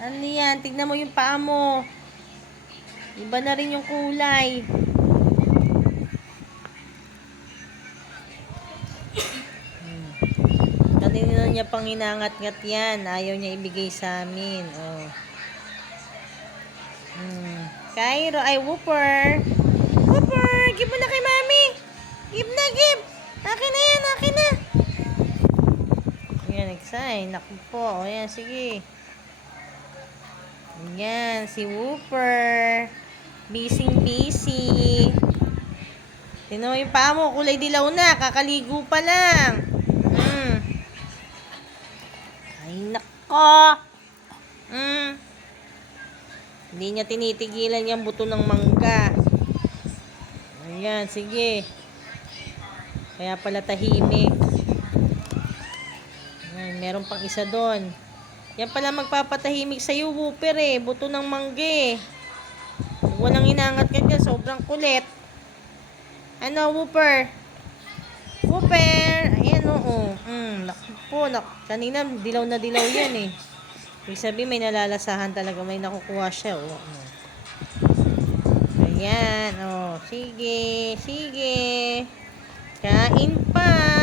Ano yan? Tignan mo yung paa mo. Iba na rin yung kulay. Kanina niya pang inangat-ngat yan. Ayaw niya ibigay sa amin. Oh. Cairo, ay Whooper. Whooper, give mo na kay mami. Give na, give. Akin na yan, akin na. Ayan, excited. Naku po. Ayan, sige. Ayan, si Whooper. Busy. Tignan mo yung paa mo. Kulay dilaw na. Kakaligo pa lang. Ay, nako. Hindi niya tinitigilan yung buto ng mangga. Ayan, sige. Kaya pala tahimik. Ayan, meron pang isa doon. Yan pala magpapatahimik sa'yo, Whooper eh. Buto ng mangga eh. Walang inangat ka dyan. Sobrang kulit. Ano, Whooper? Whooper! Ayan, oo. Naku po. Kanina, dilaw na dilaw yan eh. Ibig sabihin, may nalalasahan talaga. May nakukuha siya. Oh. Ayan. Oh. Sige. Kain pa.